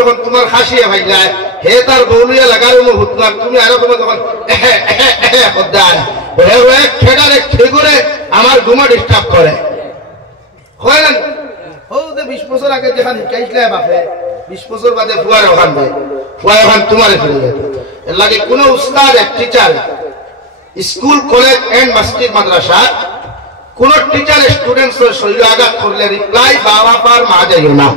যখন তোমার হাসিয়ে ভাইলায় হে তার বৌলিয়া লাগার হুতনা তুমি আরো তোমার যখন খেডারে খেগুরে আমার ঘুমা ডিস্টার্ব করে হয় না। ও 20 বছর আগে যেখানে শিখাইছিলে বাপে 20 বছর বাদে ফুয়ার ওখান দেয় ফুয়া ওখান তোমারে ফিরে যেত। এর লাগে কোনো উস্তাদ এক টিচার স্কুল কলেজ এন্ড মসজিদ মাদ্রাসা কোন টিচার স্টুডেন্টসের শরীরে আঘাত করলে রিপ্লাই বাবা পার মা যাইও না।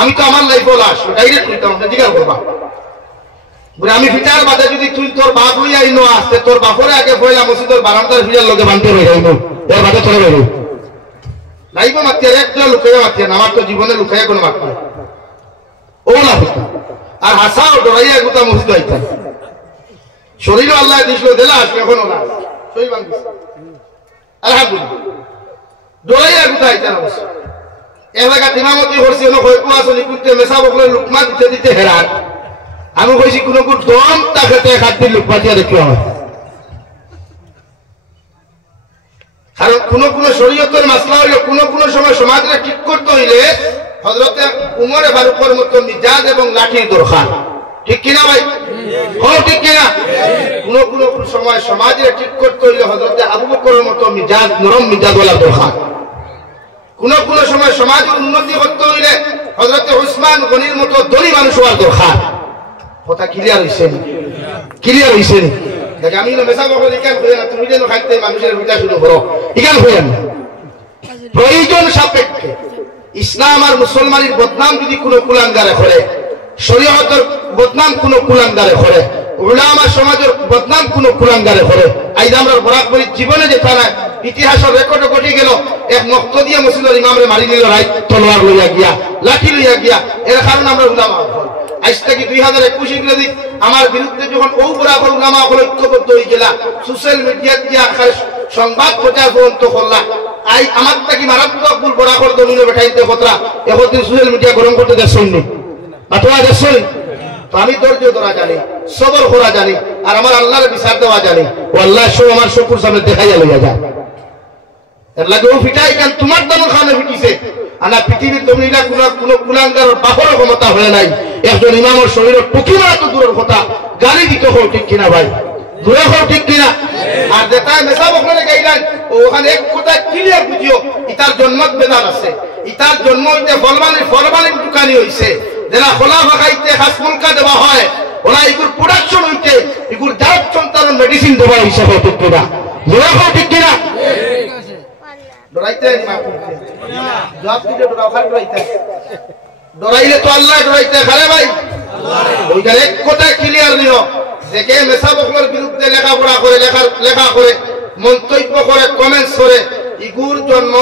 আমি তো আমার লাইফ বলা আসলো ডাইরেক্ট কইতাম জিজ্ঞাসা করবা বলে আমি ফিটার বাদে যদি তুই তোর বাপ হইয়া আইনো আসতে তোর বাপরে আগে পয়লা মসজিদের বারান্দার ফিটার লোকে বানতে হয়ে যাইনো এর বাদে তোর বেরো লাইফ মাতিয়া একটা লুকাইয়া মাতিয়া না আমার তো জীবনে লুকাইয়া কোনো মাত্র ওলা হইতা আর হাসাও ডরাইয়া গুতা মসজিদ আইতাম শরীর আল্লাহ দিছিল দিলা আসলে এখনো না শরীর ভাঙছে আলহামদুলিল্লাহ ডরাইয়া গুতা আইতাম অবশ্য এলাকা ইমামতি করছি হলো কয়কু আসলে কুতে মেসা বকলে লুকমা দিতে দিতে হেরান আমি কইছি কোন কোন দম তাকে খাদ্যের লুকমা দিয়া দেখি আমার কারণ কোন কোন শরীয়তের মাসলা হইল কোন কোন সময় সমাজকে ঠিক করতে হইলে হযরতে উমর ফারুকের মতো মিজাজ এবং লাঠির দরকার ঠিক কিনা ভাই ঠিক কিনা কোন কোন সময় সমাজে ঠিক করতে হইলে হযরতে আবু বকরের মতো মিজাজ নরম মিজাজওয়ালা দরকার কোন কোন সময় সমাজের উন্নতি করতে হইলে হযরতে উসমান গনির মতো ধনী মানুষ হওয়ার দরকার কথা ক্লিয়ার হইছে ক্লিয়ার হইছে দেখ আমি মেসা বকলে কেন হই না তুমি যেন খাইতে মানুষের ভিটা শুরু করো ইকান হই না প্রয়োজন সাপেক্ষে ইসলাম আর মুসলমানের বদনাম যদি কোনো কুলাঙ্গারে করে শরীয়তের বদনাম কোনো কুলাঙ্গারে করে উলামা সমাজের বদনাম কোনো কুলাঙ্গারে করে আইজ আমরা বরাবরই জীবনে যেটা না ইতিহাসের রেকর্ড ঘটে গেল এক মক্তদিয়া মসজিদের ইমামরে মারি নিল রাইত তলোয়ার লইয়া গিয়া লাঠি লইয়া গিয়া এর কারণে আমরা উলামা আজ থেকে 2021 ইংরেজি আমার বিরুদ্ধে যখন ও বরাবর উলামা ঐক্যবদ্ধ হয়ে গেলা সোশ্যাল মিডিয়া দিয়া সংবাদ প্রচার পর্যন্ত করলা আই আমার থেকে মারাত্মক ভুল বরাবর দমিনে বেঠাইতে কথা এখন সোশ্যাল মিডিয়া গরম করতে দেখছেন নি বাতোয়া দেখছেন তো আমি ধৈর্য ধরা জানি সবর করা জানি আর আমার আল্লাহর বিচার দেওয়া জানি ও আল্লাহ সব আমার চকুর সামনে দেখাইয়া লইয়া যায় এর লাগে ও ফিটাই কেন তোমার দমন খানে ফিটিছে আনা পৃথিবীর দমিনা কোনো কুলাঙ্গার বাহর ক্ষমতা হয়ে নাই একজন ইমামের শরীরের টুকি মারা তো দূরের কথা গালি দিতে হোক ঠিক কিনা ভাই দূরে হোক ঠিক কিনা আর যেটা মেসা বকলে গাইলেন ওখানে এক কথা ক্লিয়ার বুঝিও ইতার জন্মত বেদান আছে ইতার জন্ম হইতে ফলবানির দোকানি হইছে যারা খোলা ভাগাইতে হাসমুলকা দেওয়া হয় ওরা এগুর প্রোডাকশন হইতে এগুর জাত সন্তানের মেডিসিন দেওয়া হিসাবে ঠিক কিনা দূরে হোক ঠিক কিনা ডরাইতে না জবাব দিতে ডরাইতে ডরাইলে তো আল্লাহ ডরাইতে খারে ভাই ওইখানে এক কথা ক্লিয়ার নিও দেখে মেসা বকলের বিরুদ্ধে লেখা করে মন্তব্য করে কমেন্টস করে ইগুর জন্ম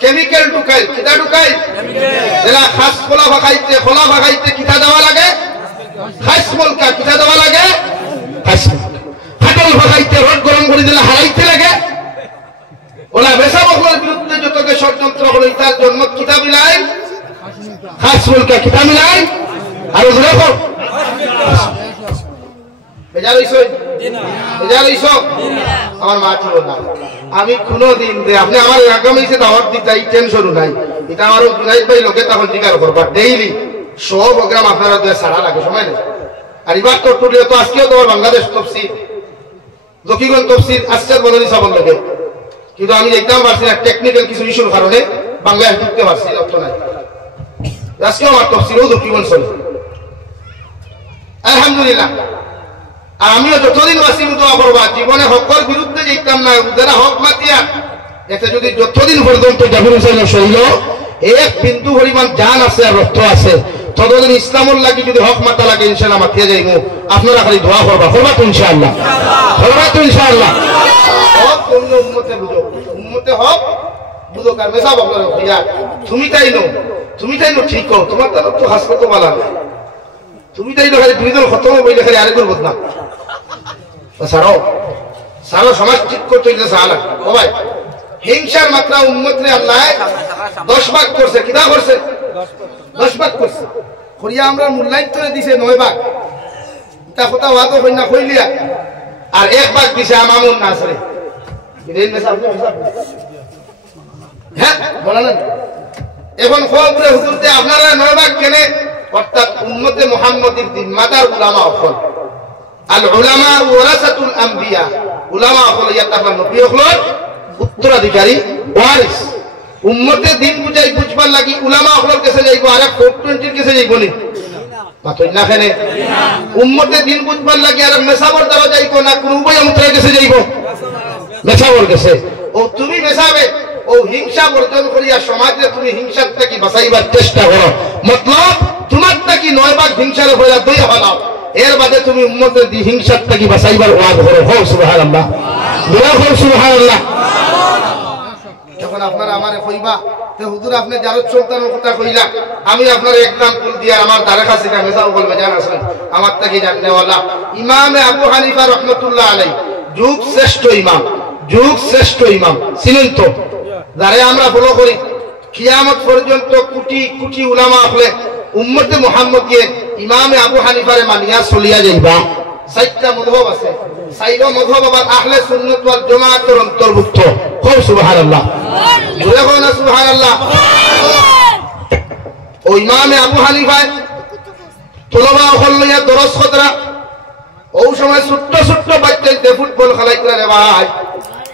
কেমিক্যাল ঢুকাই কিটা ঢুকাই এলা খাস খোলা ভাগাইতে কিটা দেওয়া লাগে খাস মলকা কিটা দেওয়া লাগে খাস ফাটল ভাগাইতে রড গরম করে দিলে হারাইতে লাগে ওলা মেসা বকলের বিরুদ্ধে যতকে ষড়যন্ত্র হলো তার জন্ম কিটা মিলাই খাস মলকা কিটা মিলাই আর দেখো আমার মা ছিল না আমি কোনদিন আপনি আমার আগামী দাওয়াত দিতে টেনশনও নাই এটা আমার জুনাইদ ভাই লোকে তখন জিজ্ঞাসা করবা ডেইলি 100 প্রোগ্রাম আপনারা সারা লাগে সময় নেই আর এবার তো টুটলে তো আজকেও তোমার বাংলাদেশ তফসির জকিগঞ্জ তফসির আজকের বদলি সাবন লাগে কিন্তু আমি দেখতাম পারছি না টেকনিক্যাল কিছু ইস্যুর কারণে বাংলায় ঢুকতে পারছি অর্থ নাই আজকেও আমার তফসিরও জকিগঞ্জ চলে আলহামদুলিল্লাহ আর আমিও যতদিন বাঁচিব দোয়া করবা জীবনে হকের বিরুদ্ধে যেতাম না যারা হক মাতিয়া এতে যদি যতদিন পর্যন্ত জাহির হোসেন শৈল এক বিন্দু পরিমাণ জান আছে আর রক্ত আছে ততদিন ইসলামুল লাগি যদি হক মাতা লাগে ইনশাআল্লাহ মাতিয়া যাইব আপনারা খালি দোয়া করবা তো ইনশাআল্লাহ হক অন্য উম্মতে বুঝো উম্মতে হক বুঝো কার মেসা বকরা ভাইয়া তুমি তাই নো ঠিক কও তোমার তো হাসপাতাল বালা তুমি তাই খালি দুইজন খতম বইলে খালি আরেকবার বদনাম সারো সমাজ ঠিক করতে ও ভাই হিংসার মাত্রা উম্মতরে আল্লাহ 10 ভাগ করছে কিনা করছে 10 ভাগ করছে করিয়া আমরা মূল্যায়ন করে দিছে 9 ভাগ তা কথা ওয়াতো হই না কইলিয়া আর 1 ভাগ দিছে আমামুন নাসরে এর মেসা আপনি হ্যাঁ বলেন এখন খবরে হুজুরতে আপনারা 9 ভাগ কেনে অর্থাৎ উম্মতে মুহাম্মদীর জিম্মাদার উলামা হল। আল উলামা ওয়ারাসাতুল আম্বিয়া, উলামা হল ইয়া তাহলে নবী হল উত্তরাধিকারী ওয়ারিস। উম্মতে দিন বুঝাই বুঝবার লাগি উলামা হলর কাছে যাইব, আর 420 কাছে যাইব নি মাতই না খানে। উম্মতে দিন বুঝবার লাগি আর মেসাবর দ্বারা যাইব না, কোন উভয় মুত্রের কাছে যাইব, মেসাবর কাছে। ও তুমি মেসাবে ও হিংসা বর্জন করিয়া সমাজে তুমি হিংসার থেকে বাঁচাইবার চেষ্টা করো, মতলব তোমার থেকে 9 ভাগ হিংসার হইয়া 2 হলাও, এর বাদে তুমি উম্মতের দি হিংসার থেকে বাঁচাইবার ওয়াজ করো। হো সুবহানাল্লাহ, দুআ করো সুবহানাল্লাহ। যখন আপনারা আমারে কইবা তে হুজুর আপনি জারত সুলতানের কথা কইলা, আমি আপনার एग्जांपल দিয়া আমার দ্বারা কাছে কা মেসাও বলবে জান আছেন আমার থেকে জাননেওয়ালা ইমাম আবু হানিফা রাহমাতুল্লাহ আলাইহি, যুগ শ্রেষ্ঠ ইমাম, যুগ শ্রেষ্ঠ ইমাম ছিলেন। তো যারা আমরা ফলো করি কিয়ামত পর্যন্ত কোটি কোটি উলামা হলে উম্মতে মুহাম্মদকে ইমাম আবু হানিফারে মানিয়া চলিয়া যাইবা। 4টা মাযহাব আছে, 4টা মাযহাব আবার আহলে সুন্নাত ওয়াল জামাতের অন্তর্ভুক্ত। হো সুবহানাল্লাহ, বলে হো না সুবহানাল্লাহ। ও ইমাম আবু হানিফা তোলবা হল্লিয়া দরস খতরা ও সময় ছোট্ট ছোট্ট বাচ্চাদের ফুটবল খেলাইতে রে ভাই,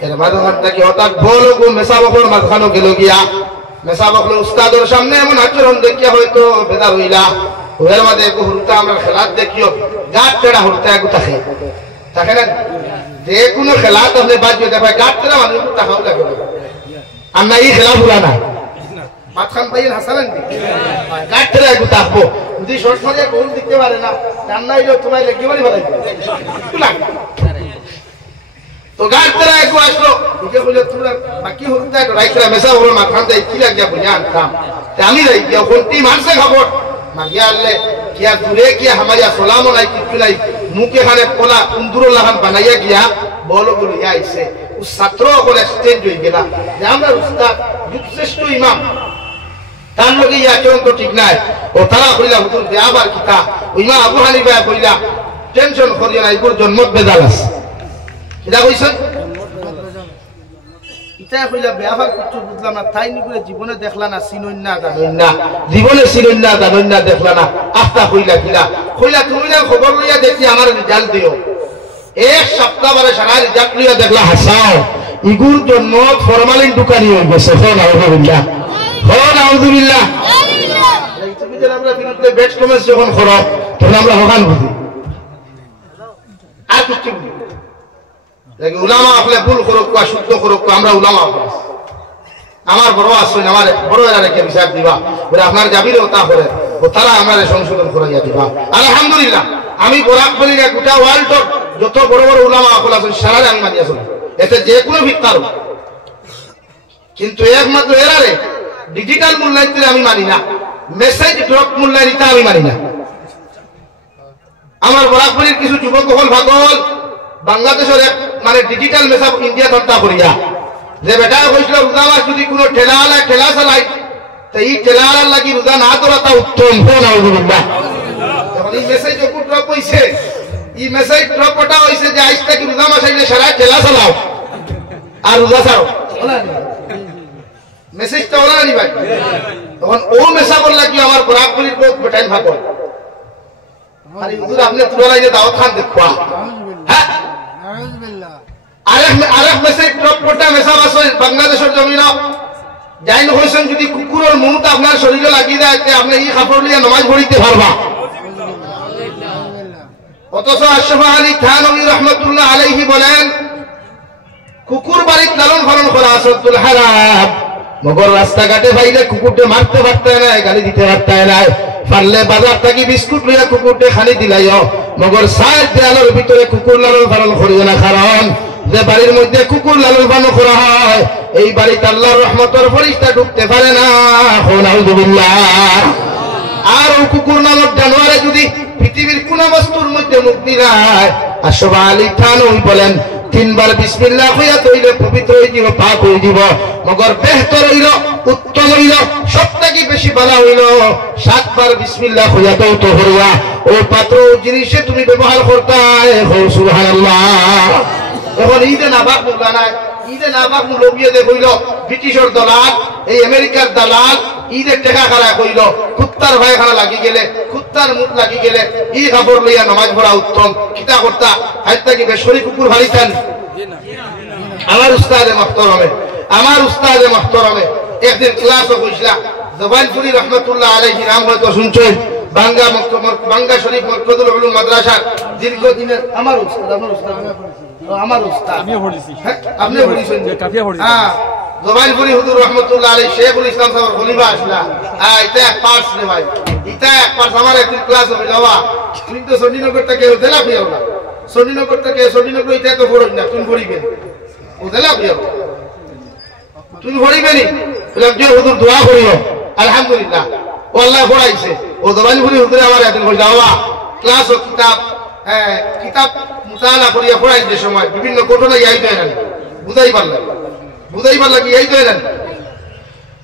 এর মাঝখান থেকে হঠাৎ বল গো মেসাবকর মাঝখানো গেল গিয়া, মেসাবকর উস্তাদের সামনে এমন আচরণ দেখিয়া হয়তো বেদার হইলা। ওর মাঝে হুরতা আমরা খেলাত দেখিও গাছ তেড়া হুরতা একটু থাকে থাকে না, যে কোনো খেলা তাহলে বাদ দিয়ে দেখায় গাছ তেড়া মানুষ টাকাও লাগে। আমরা এই খেলা ভুলা না মাঝখান পাইয়ের হাসালেন গাছ তেড়া একটু থাকবো, যদি শর্ট মারিয়া গোল দিতে পারে না রান্না হইলো তোমায় লেগে বাড়ি বাড়াই তো গাছ তেড়া একটু আসলো ওকে বললো তোমরা বাকি হুরতা একটু রাইকরা মেসা ওর মাঝখান দিয়ে কি লাগিয়া বুঝে আনতাম, আমি রাই গিয়া কোনটি মানছে খবর মাগিয়া আনলে কিয়া দূরে গিয়া হামারিয়া সোলামও নাই কিছু নাই, মুখে খানে কোলা উন্দুরুল লাহান বানাইয়া গিয়া বলো বলো ইয়া আইছে ও ছাত্র ওপর এক্সচেঞ্জ হয়ে গেলা যে আমরা উস্তাদ যুগশ্রেষ্ঠ ইমাম তার লগে ইয়া কেউ তো ঠিক নাই। ও তারা কইলা হুজুর দেয়াবার কিতা, ও ইমাম আবু হানিফা কইলা টেনশন করিও না, এগুলোর জন্ম বেজাল আছে। কিতা কইছেন ইতা কইলা বেয়াবার কিছু বুঝলাম না, তাই নিগুলো জীবনে দেখলা না, চিনই না জানই না, জীবনে চিনই না জানই না দেখলা না, আস্তা কইলা কিলা কইলা তুমি না খবর লইয়া দেখি আমার রেজাল্ট দিও। 1 সপ্তাহ পরে সারা রেজাল্ট লইয়া দেখলা হাসাও ইগুর জন্ম ফরমালিন দোকানি হয়ে গেছে। হো নাউজুবিল্লাহ, হো নাউজুবিল্লাহ। তুমি যে আমরা বিরুদ্ধে ব্যাট কমেন্টস যখন করো তখন আমরা হকান বুঝি আর কিছু বুঝি দেখি উলামা আপনি ভুল করুক বা শুদ্ধ করুক আমরা উলামা আমার বড় আসছেন আমার বড় এরা রেখে বিচার দিবা বলে আপনার যাবিরও তা করে ও তারা আমার সংশোধন করাইয়া দিবা। আলহামদুলিল্লাহ আমি বরাক বলি না গোটা ওয়ার্ল্ডর যত বড় বড় উলামা আপল আছেন সারারে আমি মানিয়া চলি, এতে যে কোনো ভিত্তার কিন্তু একমাত্র এরারে ডিজিটাল মূল্যায়ন দিলে আমি মানি না, মেসেজ ড্রপ মূল্যায়ন দিতে আমি মানি না। আমার বরাকবলির কিছু যুবক হল ভাগল বাংলাদেশের এক মানে ডিজিটাল মেসাব ইন্ডিয়া ধর্তা করিয়া যে বেটা হয়েছিল রোজা মাস যদি কোনো ঠেলা আলায় ঠেলা চালাই তো এই ঠেলা আলার লাগি রোজা না তোরা তা উত্তম নাউজুবিল্লাহ। এখন এই মেসেজ যখন ড্রপ হয়েছে এই মেসেজ ড্রপ ওটা হয়েছে যে আজটা কি রোজা মাস আইলে সারা ঠেলা চালাও আর রোজা ছাড়ো, মেসেজটা ওরা আনি ভাই। তখন ও মেসাবর লাগি আমার বরাকবলির বহুত বেটাইন ভাগল আর হুজুর আপনি তুলা যে দাওয়াত খান দেখবা হ্যাঁ আরেক মেসেজ ড্রপ করতে মেসাব আছে বাংলাদেশের জমিন যাইন হইছেন যদি কুকুরের মুখ আপনার শরীরে লাগি যায় আপনি এই কাপড় নিয়ে নামাজ পড়িতে পারবা। অথচ আশরাফ আলী থানভী রহমাতুল্লাহ আলাইহি বলেন কুকুর বাড়িতে লালন পালন করা আসদুল হারাম, মগর রাস্তাঘাটে ভাইলে কুকুরকে মারতে পারতে না, গালি দিতে পারতে না, পারলে বাজার থেকে বিস্কুট লইয়া কুকুরকে খালি দিলাইও, মগর সাইড দেয়ালের ভিতরে কুকুর লালন পালন করিও না, কারণ যে বাড়ির মধ্যে কুকুর লালন পালন করা হয় এই বাড়িতে আল্লাহর রহমতের ফেরেশতা ঢুকতে পারে না। নাউজুবিল্লাহ। আর ও কুকুর নামক জানোয়ারে যদি পৃথিবীর কোন বস্তুর মধ্যে মুখ দিলায় আশরাফ আলী থানভী বলেন 3 বার বিসমিল্লাহ কইয়া তইলে পবিত্র হয়ে যাব, পাক হয়ে যাব, মগর বেহতর হইল উত্তম হইল সবথেকে বেশি ভালো হইল 7 বার বিসমিল্লাহ কইয়া তো তো হইয়া ও পাত্র জিনিসে তুমি ব্যবহার করতে হয়। সুবহানাল্লাহ। এখন এই যে নাবাক বলা নাই ঈদে না বাক লোভিয়ে দে কইল ব্রিটিশের দালাল এই আমেরিকার দালাল ঈদের টাকা খারা কইল কুত্তার ভয় খারা লাগি গেলে কুত্তার মুখ লাগি গেলে ই খবর লইয়া নামাজ পড়া উত্তম কিতা করতা হাইতা কি বেশরি কুকুর ভালিতান আমার উস্তাদে মুহতারামে একদিন ক্লাসে কইছলা জবানপুরি রহমাতুল্লাহ আলাইহি নাম হয়তো শুনছেন বাঙ্গা শরীফ মরকজুল উলুম মাদ্রাসার দীর্ঘদিনের আমার উস্তাদ আমিও পড়েছি আপনি পড়েছেন কাফিয়া পড়েছি হ্যাঁ জবানপুরি হুজুর রহমাতুল্লাহ আলাইহি শেখুল ইসলাম সাহেব খলিফা আসলা এটা এক পার্স রে ভাই এটা এক পার্স আমার একদিন ক্লাস হবে যাওয়া তুমি তো সন্ডিনগর থেকে দেলা পিও না সন্ডিনগর থেকে সন্ডিনগর এটা তো পড়ই না তুমি পড়িবে ও দেলা পিও তুমি পড়িবেনি যে হুজুর দোয়া করিও আলহামদুলিল্লাহ ও আল্লাহ পড়াইছে ও জবানপুরি হুজুর আমার একদিন কই যাওয়া ক্লাস ও কিতাব মুতালা করিয়া পড়াই যে সময় বিভিন্ন ঘটনা ইয়াই দেয় না বুঝাইবার লাগে এই তো এলেন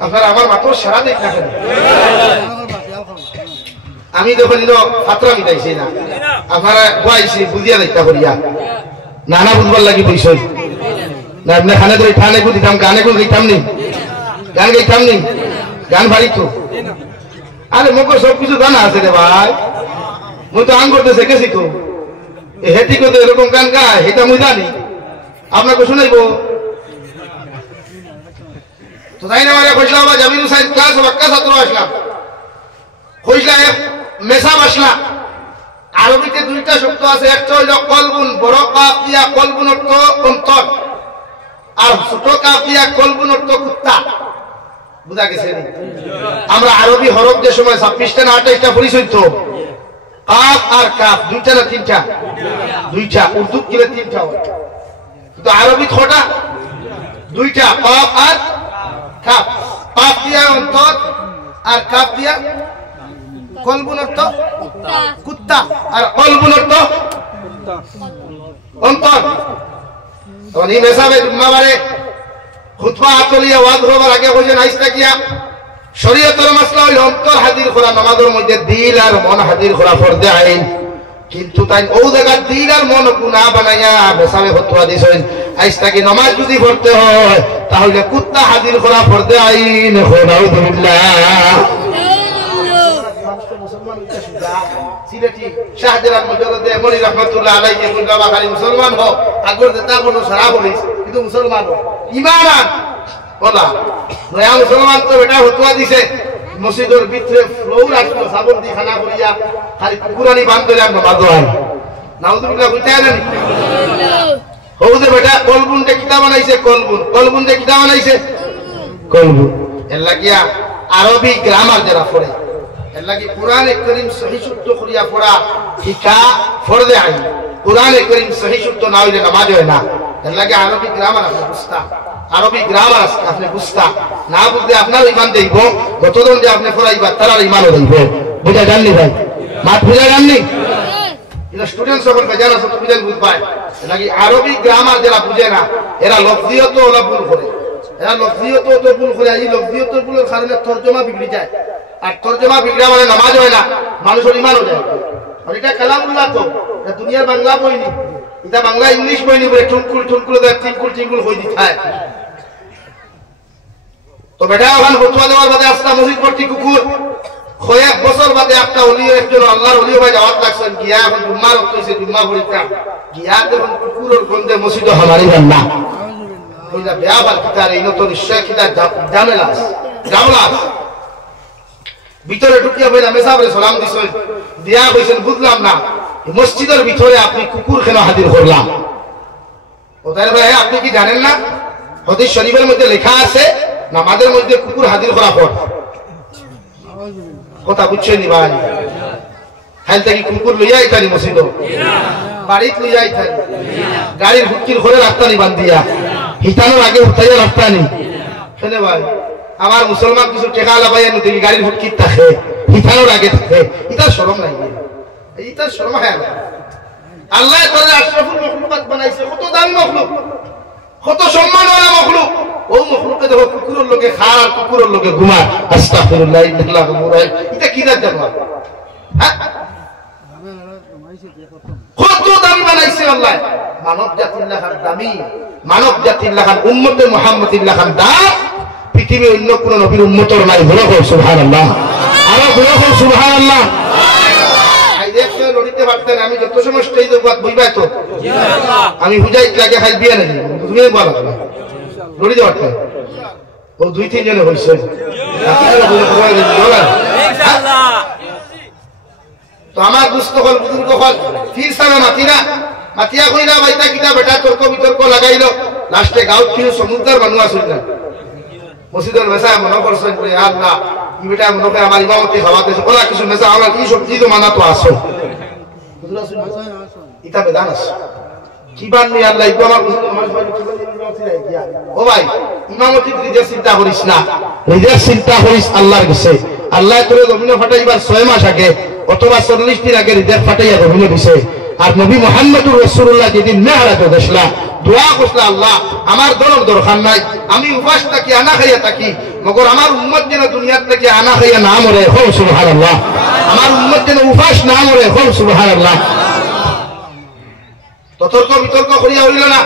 আপনার আমার মাত্র সারা দেখ না আমি যখন পাত্রা মিটাইছি না আপনারা বয়াইছি বুঝিয়া দেখা করিয়া নানা বুঝবার লাগি বইসই না আপনি খানে ধরে ঠানে কু দিতাম গানে কু গাইতাম নি গান গাইতাম নি গান ভারী তো আরে মোকে সবকিছু জানা আছে রে ভাই মুই তো আং করতে শিখেছি তো হেঁটি করতে এরকম গান গায় এটা মুই জানি আপনাকে শুনাইবো তো তাই না মানে কইলা বা জামিল হুসাইন ক্লাস ওয়াক্কা ছাত্র আসলাম কইলা মেসাব আসলা আরবিতে দুইটা শব্দ আছে একটা হইল কলবুন বড় কাফ দিয়া কলবুন অর্থ অন্তর আর ছোট কাফ দিয়া কলবুন অর্থ কুত্তা বুঝা গেছে আমরা আরবি হরফ যে সময় 26টা না 28টা পরিচয় তো কাফ আর কাফ দুইটা না তিনটা দুইটা উর্দু কিলে তিনটা হয় কিন্তু আরবি কয়টা দুইটা কাফ আর কাফ কাফ দিয়া অন্তর আর কাফ দিয়া কলবুন অর্থ কুত্তা আর কলবুন অর্থ অন্তর তো নি মেসাবে জুম্মাবারে খুতবা আতলিয়া ওয়াজ হবার আগে কইছেন আইসটা কিয়া শরীয়তের মাসলা হইল অন্তর হাজির করা নামাজের মধ্যে দিল আর মন হাজির করা ফরজে আইন কিন্তু তাই ও জায়গা দিল আর মন গুনাহ বানাইয়া মেসাবে ফতোয়া দিছেন আইসটা কি নামাজ যদি পড়তে হয় তাহলে কুত্তা হাজির করা ফরজে আইন নাউযুবিল্লাহ সিলেটি শাহজালাল মুজাদ্দিদ মনি রাহমাতুল্লাহ আলাইহি বলবা খালি মুসলমান হোক আগর দেতা কোনো সারা বলিস কিন্তু মুসলমান হোক ঈমান বলা নয়া মুসলমান তো বেটা ফতোয়া দিছে মসজিদের ভিতরে ফ্লোর আসলো সাবন দি খানা করিয়া খালি কুরআনি বান্ধরে আমরা বাদওয়ান নাউযুবিল্লাহ কইতে আনেন ওদে বেটা কলবুনতে কিতাব বানাইছে কলবুনতে কিতাব বানাইছে কলবুন এর লাগিয়া আরবি গ্রামার যারা পড়ে এর লাগি কুরআনে কারীম সহি শুদ্ধ করিয়া পড়া শিক্ষা ফরজে আইন কুরআনে কারীম সহি শুদ্ধ না হইলে নামাজ হয় না এর লাগি আরবি গ্রামার আপনি বুঝতা আরবি গ্রামার আপনি বুঝতা না বুঝলে আপনার ঈমান দেইব যতজন যে আপনি পড়াইবা তার ঈমানও দেইব বুঝা জাননি ভাই মাত বুঝা জাননি এটা স্টুডেন্ট সকল বেজানা সব বুঝেন বুঝবাই লাগি আরবি গ্রামার যারা বুঝে না এরা লফজিয়ত ওলা ভুল করে এরা লফজিয়ত তো ভুল করে এই লফজিয়ত ভুলের কারণে তরজমা বিগড়ে যায় আর তরজমা বিগড়া মানে নামাজ হয় না মানুষের ঈমানও যায় আর এটা কালামুল্লাহ তো এটা দুনিয়ার বাংলা বইনি এটা বাংলা ইংলিশ বইনি বলে ঠুনকুল দেয় টিঙ্কুল হই দিতায় তো বেটা ওখানে ফতোয়া দেওয়ার বাদে আস্তা মসজিদ ভর্তি কুকুর কয়েক বছর বাদে একটা অলিও একজন আল্লাহর অলিও ভাই যাওয়াত লাগছেন গিয়া এখন জুম্মার কইছে জুম্মা পড়িতাম গিয়া দেখুন কুকুরের গন্ধে মসজিদ হামারি না কইলা বেয়া বাল কিতার এই নতুন নিশ্চয় কিতার ঝামেলা ভিতরে ঢুকিয়া বইলা মেসাবরে সালাম দিছেন দিয়া কইছেন বুঝলাম না মসজিদের ভিতরে আপনি কুকুর কেন হাজির করলাম ওদের ভাই আপনি কি জানেন না হাদিস শরীফের মধ্যে লেখা আছে নামাজের মধ্যে কুকুর হাজির করা পড় কথা বুঝছেন নি ভাই হাল থেকে কুকুর লইয়া আইতানি মসজিদ বাড়িত লইয়া আইতানি গাড়ির হুকির ঘরে রাখতানি বান্ধিয়া হিতানোর আগে উঠাইয়া রাখতানি শুনে ভাই আমার মুসলমান কিছু টেকা লাগাইয়া নদী গাড়ির হুকির থাকে হিতানোর আগে থাকে এটা শরম নাই এটা শরম হয় না আল্লাহ তাআলা আশরাফুল মাখলুকাত বানাইছে কত দামি মাখলুক কত সম্মানওয়ালা মাখলুক ও মাখলুকে দেখো কুকুরের লগে খায় আর কুকুরের লগে ঘুমায় আস্তাগফিরুল্লাহ ইন্নাল্লাহু মুরাই এটা কি জাত জানো হ্যাঁ কত দামি বানাইছে আল্লাহ মানব জাতির লাখান দামি মানব জাতির লাখান উম্মতে মুহাম্মদির লাখান দাম পৃথিবীর অন্য কোন নবীর উম্মতর নাই বলো সুবহানাল্লাহ আরো বলো সুবহানাল্লাহ আইদেরকে লড়িতে পারতেন আমি যত সময় স্টেজে বইবাই তো আমি বুঝাই লাগে খাই বিয়া নাই তুমি বলো লড়িতে পারতেন ও দুই তিন জনে হইছে ইনশাআল্লাহ তো আমার দুস্থ হল বুজুর্গ হল ফির সামনে মাতিনা মাতিয়া কইরা বাইতা কিটা বেটা তর্ক বিতর্ক লাগাইলো লাস্টে গাঁও ছিল সমুদ্রের মানুষ আসল না মসজিদের মেসা মনে করছেন যে আল্লাহ ই বেটা মনে আমার ইমামতি খাওয়াতে ওলা কিছু মেসা আমার কি সব কি মানা তো আসো ইটা বেদান আছে কি বাননি আল্লাহ ইকো আমার ও ভাই ইমামতি রিজের চিন্তা করিস না রিজের চিন্তা করিস আল্লাহর কাছে আল্লাহ তোরে জমিনে ফাটাইবার 6 মাস আগে অথবা 40 দিন আগে রিজের ফাটাইয়া জমিনে দিছে আর নবী মুহাম্মদুর রাসূলুল্লাহ যেদিন মেহরাজে গেছলা দোয়া করছলা আল্লাহ আমার দরদ দরকার নাই আমি উপাস থাকি আনা খাইয়া থাকি মগর আমার উম্মত যেন দুনিয়ার থেকে আনা খাইয়া না মরে হো সুবহানাল্লাহ আমার উম্মত যেন উপাস না মরে হো সুবহানাল্লাহ ততর্ক বিতর্ক করিয়া হইল না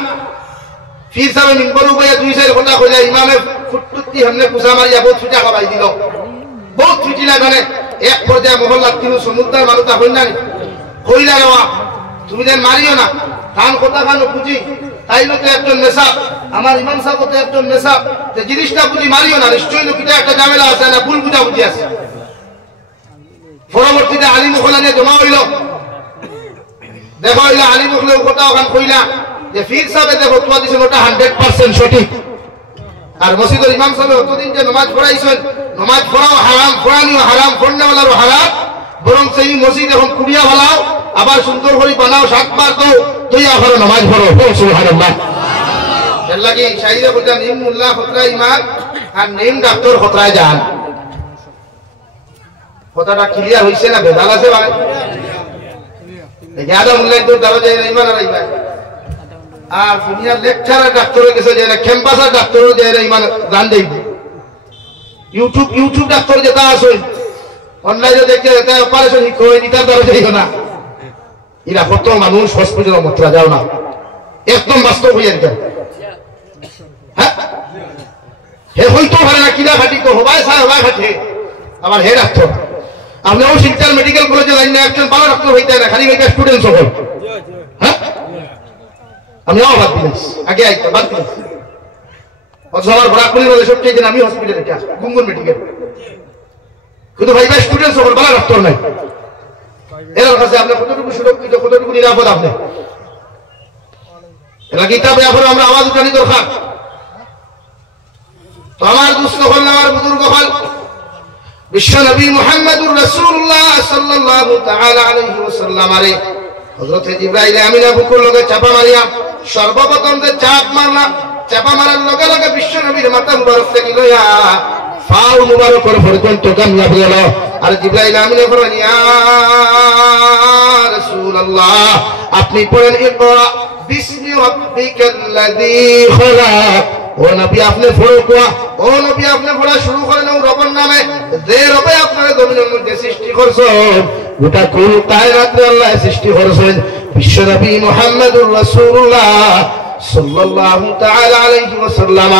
ফির সাহেব মিম্বর উপরে দুই সাইড কথা কইলা ইমামে ফুটফুটি हमने কুসা মারিয়া বহুত ফিটা খাবাই দিল বহুত ফিটিলা মানে এক পর্যায়ে মহল্লার তিন সমুদ্রের মানুষটা হইল না কইলা নেওয়া তুমি যেন মারিও না কান কথা কান বুঝি তাইলে তো একজন মেসাব আমার ইমাম সাহেব তো একজন মেসাব যে জিনিসটা বুঝি মারিও না নিশ্চয়ই লোকটা একটা ঝামেলা আছে না ভুল বুঝা বুঝি আছে পরবর্তীতে আলী মুখলা নিয়ে জমা হইল দেখো হইল আলী মুখলে কথা ওখান কইলা যে ফির সাহেব দেখো তোয়া দিছেন ওটা 100% সঠিক আর মসজিদের ইমাম সাহেব অতদিন যে নামাজ পড়াইছেন নামাজ পড়াও হারাম পড়ানিও হারাম পড়নেওয়ালারও হারাম বরং সেই মসজিদ এখন কুড়িয়া ভালাও আবার সুন্দর করে বানাও 7 বার দাও তুই আবার নামাজ পড়ো সুবহানাল্লাহ এর লাগি শাইরা বলতে নিম মুল্লাহ খতরা ইমাম আর নিম ডাক্তার খতরায় যান কথাটা ক্লিয়ার হইছে না বেদাল আছে ভাই ज्यादा मुल्ला तो दारो যায় না ইমান আর ইমান আর দুনিয়ার লেকচারার ডাক্তারের কাছে যায় না ক্যাম্পাসের ডাক্তারও যায় না ইমান জান দেই ইউটিউব ডাক্তার যেটা আছে অনলাইনে দেখে এটা অপারেশন কই নিতা দারো যাইও না এরা কত মানুষ হসপিটালে মাত্রা যাও না একদম বাস্তব হইয়া যায় হ্যাঁ হে হইতো পারে না কিনা খাটি তো হবাই সাহেব হবাই খাটে আবার হে ডাক্তার আমরাও শিলচর মেডিকেল কলেজে যাই না একজন ভালো ডাক্তার হইতে না খালি একটা স্টুডেন্ট সকল হ্যাঁ আমরাও বাদ দিলাম আগে আইতো বাদ দিলাম অথচ আমার বরাকপুরের মধ্যে সব থেকে আমি হসপিটালে যাই গুঙ্গুর মেডিকেল কিন্তু ভাই ভাই স্টুডেন্ট সকল ভালো ডাক্তার নাই এর কাছে আপনি কতটুকু সুরক্ষিত কতটুকু নিরাপদ আপনি এলা কিতাবে এখন আমরা আওয়াজ উঠানি দরকার তো আমার দুস্থ হল আমার বুজুর্গ হল বিশ্ব নবী মুহাম্মদুর রাসূলুল্লাহ সাল্লাল্লাহু তাআলা আলাইহি ওয়াসাল্লাম আরে হযরত জিবরাইল আমিনা বুকুর লগে চাপা মারিয়া সর্বপ্রথম যে চাপ মারলা চাপা মারার লগে লগে বিশ্ব নবীর মাথা মুবারক থেকে লইয়া ফাও মুবারকের পর্যন্ত গামলা গেল আর জিবরাইল আমিনা বলেন ইয়া রাসূলুল্লাহ আপনি পড়েন ইকরা বিসমি রাব্বিকাল্লাযী খালাক ও নবী আপনি পড়ো কোয়া ও নবী আপনি পড়া শুরু করেন রবের নামে যে রবে আপনার জমিনের মধ্যে সৃষ্টি করেছেন গোটা কুল কায়নাত আল্লাহ সৃষ্টি করেছেন বিশ্ব নবী মুহাম্মদুর রাসূলুল্লাহ সাল্লাল্লাহু তাআলা আলাইহি ওয়াসাল্লাম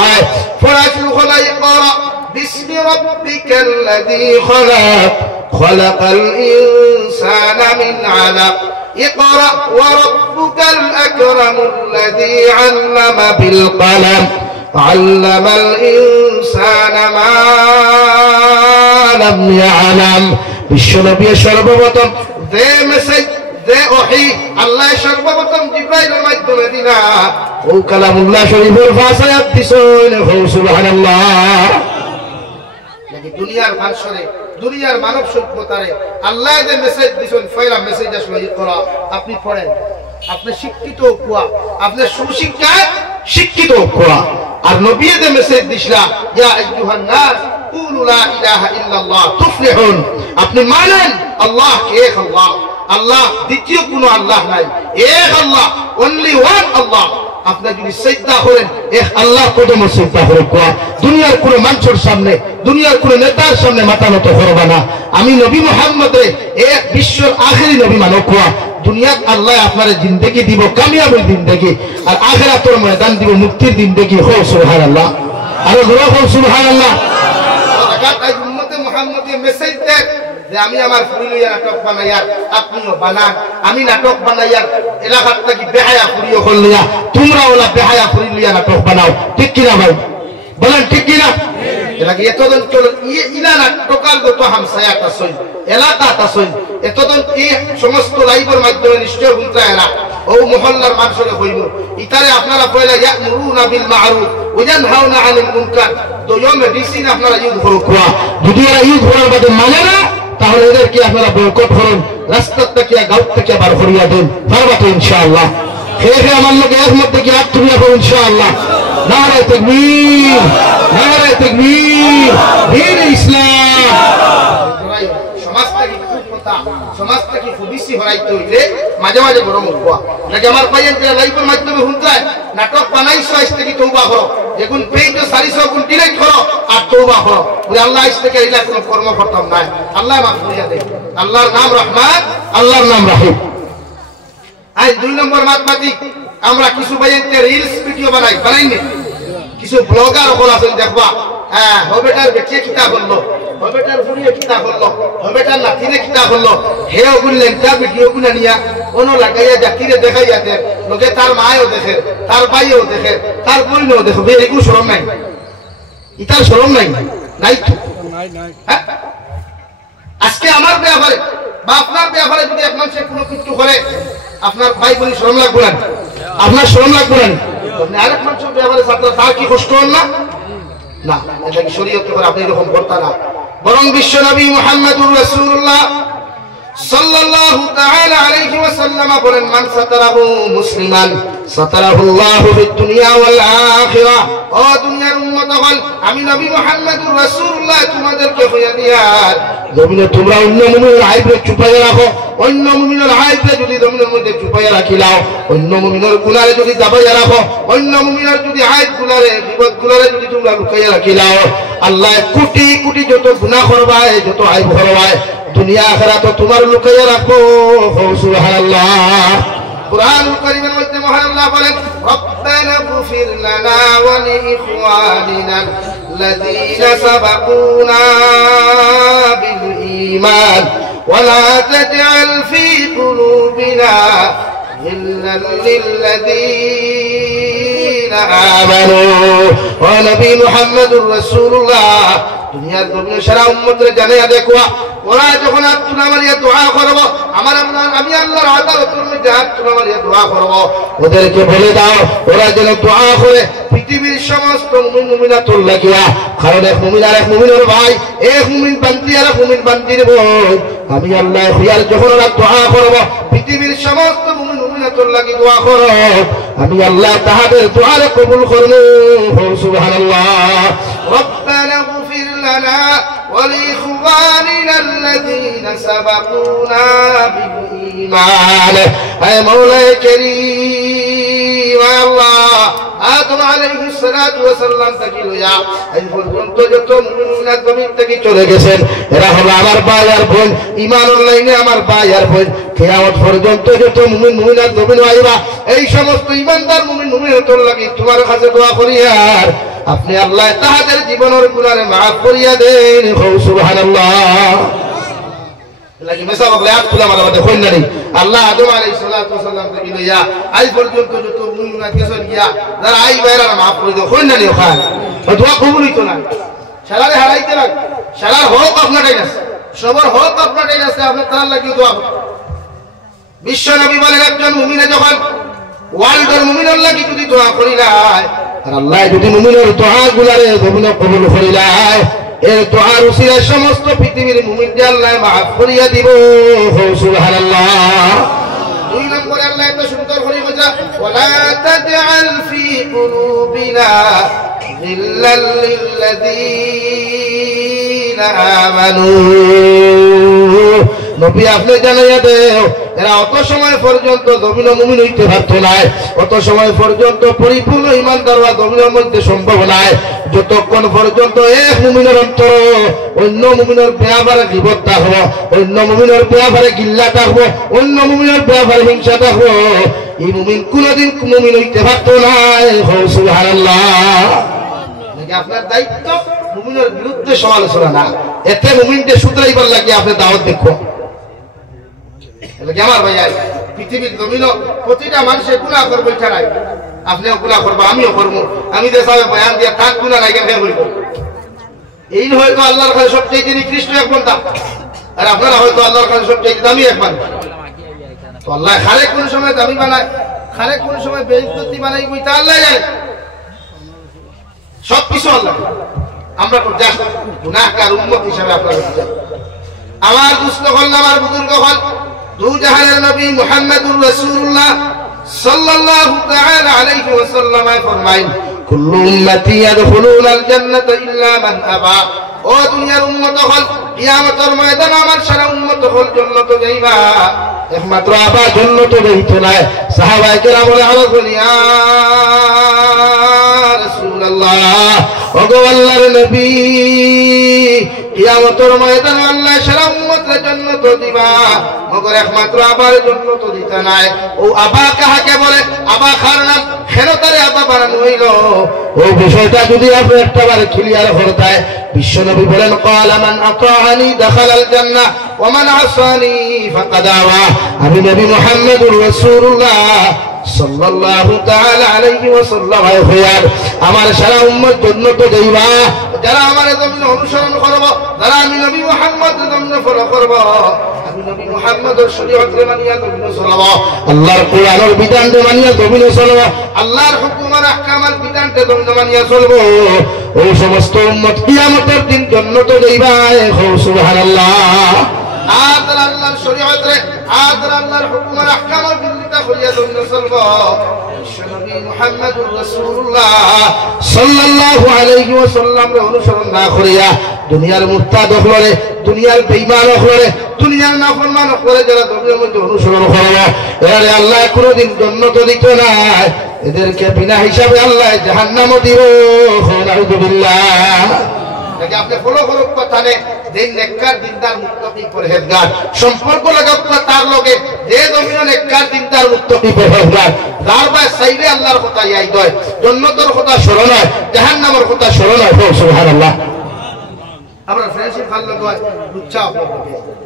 পড়া শুরু করা ইকরা বিসমি রাব্বিকাল্লাযী খালাক খালাকাল ইনসানা মিন আলাক اقرأ وربك الأكرم الذي علم بالقلم علم الإنسان ما لم يعلم বিশ্বনবী সর্বপ্রথম যে মেসেজ যে ওহী আল্লাহ সর্বপ্রথম জিবরাইলের মাধ্যমে দিলা ও কালামুল্লাহ শরীফের ভাষায় দিছেন সুবহানাল্লাহ নাকি দুনিয়ার মানুষরে দুনিয়ার মানব সভ্যতারে আল্লাহ যে মেসেজ দিছেন পয়লা মেসেজ আসলো ইকরা আপনি পড়েন আপনি শিক্ষিত কোয়া আপনি সুশিক্ষায় শিক্ষিত কোয়া আর নবী যে মেসেজ দিছলা ইয়া আইয়ুহান নাস কুলু লা ইলাহা ইল্লাল্লাহ তুফলিহুন আপনি মানেন আল্লাহ এক আল্লাহ আল্লাহ দ্বিতীয় কোনো আল্লাহ নাই এক আল্লাহ অনলি ওয়ান আল্লাহ আপনি যদি সিজদা করেন এক আল্লাহ কদম সিজদা করে কোয়া দুনিয়ার কোনো মানুষের সামনে দুনিয়ার কোনো নেতার সামনে মাথা নত করবা না আমি নবী মুহাম্মদে এক বিশ্বের আখেরি নবী মানো কোয়া দুনিয়াত আল্লাহ আপনার জিন্দেগি দিব কামিয়াবি জিন্দেগি, আর আখিরাতের ময়দান দিব মুক্তির জিন্দেগি। হো সুবহানাল্লাহ, আর জোরে হো সুবহানাল্লাহ। আজ উম্মতে মুহাম্মদী মেসেজ দেয় যে আমি আমার ফুরি লইয়া নাটক বানাইয়ার, আপনিও বানান। আমি নাটক বানাইয়ার এলাকার থেকে বেহায়া ফুরিও হল লইয়া, তোমরা ওলা বেহায়া ফুরি লইয়া নাটক বানাও। ঠিক কিনা ভাই বলেন? ঠিক কিনা? এলাকা এতদিন চল ইলা নাটকার গত হামসায়াত আসই, এলাকাত আসই, এতদিন এই সমস্ত লাইভের মাধ্যমে নিশ্চয় হুনতায় না। ও মহল্লার মানুষের হইব ইতারে আপনারা পয়লা ইয়ামুরুনা বিল মারুফ ওয়া ইয়ানহাউনা আনিল মুনকার। দুইও মেডিসিন আপনারা ইউজ করুন। যদি এরা ইউজ করার বাদে মানে না, তাহলে এদেরকে আপনারা বয়কট করুন, রাস্তার থেকে গাঁও থেকে বার করিয়া দেন। পারবা তো ইনশাআল্লাহ? খেয়ে আমার লোক এর মধ্যে কি হাত তুলিয়া করুন ইনশাআল্লাহ। নারে তাকবীর, নারে তাকবীর, দ্বীন ইসলাম। সমাজ থেকে কুপথা, সমাজ থেকে ফুবিসি হরাইতে হইলে মাঝে মাঝে বড় মুখা নাকি আমার পাইয়েন যে লাইভের মাধ্যমে হুনতায় নাটক বানাইছো, আজ থেকে তওবা করো। দেখুন পেইটো 400 গুণ ডিলিট করো আর তওবা করো। বলে আল্লাহ আজ থেকে এলা কোনো কর্ম করতাম না, আল্লাহ মাফ করিয়া দেয়। আল্লাহর নাম রহমান, আল্লাহর নাম রহিম। আজ 2 নম্বর মাতমাতিক আমরা কিছু বাইতে রিলস ভিডিও বানাইনি। কিছু ব্লগার ওখানে আছেন দেখবা, হ্যাঁ হবেটার বেটিয়ে কিতা করলো, হবেটার ফুরিয়ে কিতা করলো, হবেটার নাতিরে কিতা করলো, হেও গুনলেন তা ভিডিও গুনা নিয়া কোনো লাগাইয়া জাকিরে দেখাইয়া দেন। লোকে তার মায়ও দেখে, তার ভাইও দেখে, তার বোনও দেখে। এগুলো শরম নাই, ইতার শরম নাই, নাই তো। হ্যাঁ আজকে আমার ব্যাপারে বা আপনার ব্যাপারে যদি এক মানুষের কোনো কিছু করে, আপনার ভাই বোন শরম লাগবে না? আপনার শরম লাগবে না? আপনি আরেক মানুষের ব্যাপারে তার কি কষ্ট হন না? না, এটা কি শরীয়তে করে আপনি এরকম করতে না। বরং বিশ্ব নবী মুহাম্মদুর রাসূলুল্লাহ সাল্লাল্লাহু তাআলা আলাইহি ওয়াসাল্লাম বলেন, মান সাতারাহু মুসলিমান সাতারাহুল্লাহু ফিদ দুনিয়া ওয়াল আখিরাহ। ও দুনিয়ার উম্মতগণ, আমি নবী মুহাম্মদুর রাসূলুল্লাহ তোমাদেরকে কইয়া দিয়ার জমিনে তোমরা অন্য মুমিনের আইবে চুপাইয়া রাখো। অন্য মুমিনের আইবে যদি জমিনের মধ্যে চুপাইয়া রাখিলাও, অন্য মুমিনের গুনারে যদি দাবাইয়া রাখো, অন্য মুমিনের যদি আইব গুনারে বিপদ গুনারে যদি তোমরা লুকাইয়া রাখিলাও, আল্লাহ কোটি কোটি যত গুনাহ করবায়, যত আইব করবায়, দুনিয়া আখিরাত তোমার লুকাইয়া রাখো। সুবহানাল্লাহ। কুরআনুল কারীমের মধ্যে মহান আল্লাহ বলেন, রব্বানা গফির লানা ওয়া লিইখওয়ানিনা আল্লাযীনা সাবাকুনা বিল ঈমান ওয়া লা তাজআল ফী কুলুবিনা গিল্লান লিল্লাযীনা আমানু। ও নবী মুহাম্মদুর রাসূলুল্লাহ, দুনিয়ার জমিনে সারা উম্মতরে জানাইয়া দেখো, ওরা যখন হাত তুলা মারিয়া দোয়া করবো, আমি আল্লাহর আদালতের মধ্যে হাত তুলা মারিয়া দোয়া করবো, ওদেরকে বলে দাও ওরা যেন দোয়া করে পৃথিবীর সমস্ত মুমিন মুমিনাতুল লাগিয়া। কারণ এক মুমিন আর এক মুমিনের ভাই, এক মুমিন বান্দি আর এক মুমিন বান্দির বোন। আমি আল্লাহ হুয়ার যখন ওরা দোয়া করবো, পৃথিবীর সমস্ত মুমিন মুমিনাতুল লাগি দোয়া করো, আমি আল্লাহ তাহাদের দোয়ারে কবুল করবো। সুবহানাল্লাহ। রব্বানা গফির লানা ওয়া লিইখওয়ানিনা الذين سبقونا بالإيمان। أي مولاي كريم يا الله، آدم عليه الصلاة والسلام থেকে লইয়া এই পর্যন্ত যত মুমিনাত জমিন থেকে চলে গেছেন, এরা হলো আমার ভাই আর বোন, ঈমানের লাইনে আমার ভাই আর বোন। কিয়ামত পর্যন্ত যত মুমিন মুমিনাত জমিন আইবা, এই সমস্ত ঈমানদার মুমিন মুমিনাতুল লাগি তোমার কাছে দোয়া করি, আর আপনি আল্লাহ তাহাদের জীবনের গুনাহ মাফ করিয়া দেন। সুবহানাল্লাহ। লাগি মেসা বলে আত তুলা মারা মধ্যে কইনা নেই। আল্লাহ আদম আলাইহিস সালাতু ওয়াস সালাম থেকে লইয়া আজ পর্যন্ত যত মুমিনাত গেছেন গিয়া যারা আই বাইরা মাফ করে দাও, কইনা নেই ওখান দোয়া কবুল হইতো না। শালারে হারাইতে লাগ, শালার হক আপনারটাই আছে, সবার হক আপনারটাই আছে, আপনি তার লাগি দোয়া করুন। বিশ্ব নবী বলেন, একজন মুমিনে যখন ওয়ার্ল্ডের মুমিনের লাগি যদি দোয়া করিলায়, আর আল্লাহ যদি মুমিনের দোয়াগুলারে কবুল করিলায়, এর দোয়ার উসিলায় সমস্ত পৃথিবীর মুমিনকে আল্লাহ মাফ করিয়া দিব। সুবহানাল্লাহ। 2 নম্বরে আল্লাহ এত সুন্দর করে বলেন, ওয়ালা তাজআল ফী কুলুবিনা গিল্লাল লিল্লাযীনা আমানু। নবী আপনি জানাইয়া দেও, এরা অত সময় পর্যন্ত জমিন মুমিন হইতে পারত না, অত সময় পর্যন্ত পরিপূর্ণ ঈমানদার হওয়া জমিনের মধ্যে সম্ভব নয়, যতক্ষণ পর্যন্ত এক মুমিনের অন্তর অন্য মুমিনের ব্যাপারে গীবত থাকবো, অন্য মুমিনের ব্যাপারে গিল্লা থাকবো, অন্য মুমিনের ব্যাপারে হিংসা থাকবো, এই মুমিন কোনদিন মুমিন হইতে পারতো না। সুবহানাল্লাহ। আপনার দায়িত্ব মুমিনের বিরুদ্ধে সমালোচনা না, এতে মুমিনকে শুধরাইবার লাগে আপনি দাওয়াত দেখো। আমার ভাই পৃথিবীর জমিন প্রতিটা মানুষের গুনাহ করবো, ইচ্ছা নাই, আপনিও গুনাহ করবো, আমিও করবো। আমি যে সবাই বয়ান দিয়ে তার গুনাহ নাই কেন বলবো? এই হয়তো আল্লাহর কাছে সবচেয়ে নিকৃষ্ট এক বান্দা, আর আপনারা হয়তো আল্লাহর কাছে সবচেয়ে দামি এক বান্দা। তো আল্লাহ খালেক কোন সময় দামি বানায়, খালেক কোন সময় বেইজ্জতি বানাই, বুঝতে আল্লাহ জানে। সবকিছু আল্লাহ, আমরা জাস্ট গুনাহগার উম্মত হিসাবে আপনারা আমার দুস্থ হল, আমার বুজুর্গ হল, দু জাহানের নবী মুহাম্মদুর রাসূলুল্লাহ সাল্লাল্লাহু তাআলা আলাইহি ওয়াসাল্লাম ফরমায়েন, কুল্লু উম্মতি ইয়াদখুলুনাল জান্নাতা ইল্লা মান আবা। ও দুনিয়ার উম্মত হল, কিয়ামতের ময়দানে আমার সারা উম্মত হল জান্নাতে যাইবা, একমাত্র আবা জান্নাতে যাইতো না। সাহাবায়ে কেরাম বলে, ইয়া রাসূলুল্লাহ, ওগো আল্লাহর নবী, কিয়ামতের ময়দানে আল্লাহ সারা উম্মতের জান্নাত দিবা, মগর একমাত্র আবার জান্নাত দিতে নাই। ও আবা কাহাকে বলে? আবা খার নাম কেন তারে আবা বানানো হইল? ওই বিষয়টা যদি আপনি একটাবার ক্লিয়ার করতেন, বিশ্বনবী বলেন, ক্বালা মান আতাআনি দাখালাল জান্নাহ ওয়া মান আসানি ফাকাদ আওয়া। আমি নবী মুহাম্মদুর রাসূলুল্লাহ সাল্লাল্লাহু তাআলা আলাইহি ওয়াসাল্লাম আমার সারা উম্মত জান্নাত যাইবা, যারা আমার জমিন অনুসরণ করব, যারা আমি নবী মুহাম্মদের জমিন ফলো করব, আমি নবী মুহাম্মদের শরীয়তকে মানিয়া জমিন চলব, আল্লাহর কোরআনের বিধানকে মানিয়া জমিন চলব, আল্লাহর হুকুম আর আহকামের বিধানকে জমিন মানিয়া চলব, ওই সমস্ত উম্মত কিয়ামতের দিন জান্নাত যাইবা। সুবহানাল্লাহ। আদর আল্লাহর শরীয়তরে, আদর আল্লাহর হুকুম আর আহকামের বিরুদ্ধে করিয়া জমিন চলব, বিশ্বনবী মুহাম্মদুর রাসূলুল্লাহ সাল্লাল্লাহু আলাইহি ওয়াসাল্লাম অনুসরণ না করিয়া দুনিয়ার মুরতাদ হলে, দুনিয়ার বেঈমান হলে, দুনিয়ার নাফরমান হলে যারা দুনিয়ার মধ্যে অনুসরণ করে, এরা আল্লাহ কোনদিন জান্নাত দিত না, এদেরকে বিনা হিসাবে আল্লাহ জাহান্নামে দিব। নাউযুবিল্লাহ। আপনি ফলো করুক কথা নেই, যে নেককার দিনদার মুত্তাকি পরহেজগার সম্পর্ক লাগাক তার লগে, যে জমিন নেককার দিনদার মুত্তাকি পরহেজগার, যার ভাই সাইরে আল্লাহর কথা ইয়াই দয়, জান্নাতের কথা স্মরণ হয়, জাহান্নামের কথা স্মরণ হয়। সুবহানাল্লাহ। আমরা ফ্রেন্ডশিপ ভালো হয়, উৎসাহ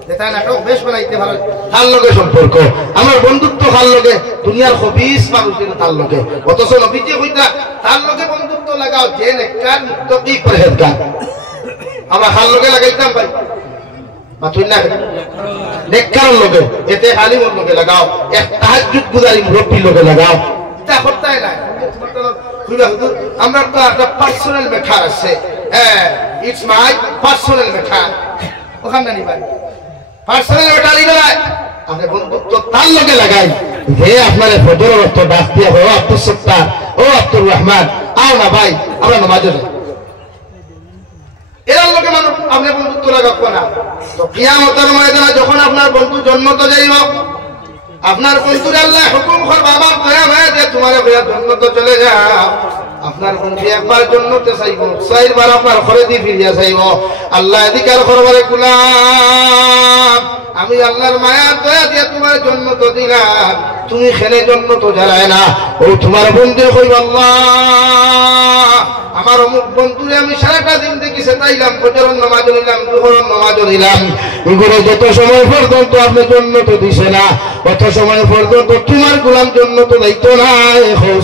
যেটা নাটক বেশ বানাইতে ভালো, তার লগে সম্পর্ক, আমার বন্ধুত্ব তার লগে, দুনিয়ার খবিস মানুষের তার লগে, অথচ নবীজি কইতা তার লগে বন্ধুত্ব লাগাও যে নেককার মুত্তাকি পরহেজগার। আমরা খাল লগে লাগাইতাম ভাই, মাতুই না নেককার লগে, এতে আলিমের লগে লাগাও, এক তাহাজ্জুদ গুজারি মুরব্বির লগে লাগাও, এটা করতেই না। আমরা তো একটা পার্সোনাল ম্যাটার আছে, হ্যাঁ, ইটস মাই পার্সোনাল ম্যাটার, ওখানে নি ভাই পার্সোনাল ম্যাটার ইগলাই আপনি বন্ধুত্ব তার লগে লাগাই, যে আপনার ফজর অর্থ ডাক দিয়া, ও আব্দুল সত্তার, ও আব্দুর রহমান, আও না ভাই আমরা নামাজে যাই, এর লগে মানুষ আপনি বন্ধুত্ব লাগাবো না। তো কিয়ামতের ময়দানে যখন আপনার বন্ধু জান্নাতে যাইব, আপনার বন্ধুর আল্লাহ হুকুম করবে, আমার দয়া ভাই যে তোমার ভাইয়া জান্নাতে চলে যাও, আপনার বন্ধু একবার জান্নাতে চাইব, চাইবার আপনার ঘরে দিয়ে ফিরিয়া চাইব, আল্লাহ অধিকার করবারে গোলাম, আমি আল্লাহর মায়া দয়া দিয়ে তোমার জান্নাতে দিলাম, তুমি খেলে জান্নাতে জ্বালায় না। ও তোমার বন্ধু কইব, আল্লাহ আমার অমুক বন্ধুরে আমি সারাটা দিন দেখি সেটাইলাম, ফজরের নামাজ নিলাম, দুহরের নামাজ নিলাম, এগুলো যত সময় পর্যন্ত আপনি জান্নাতে দিছে না, অত সময় পর্যন্ত তোমার গোলাম জান্নাতে যাইতো না।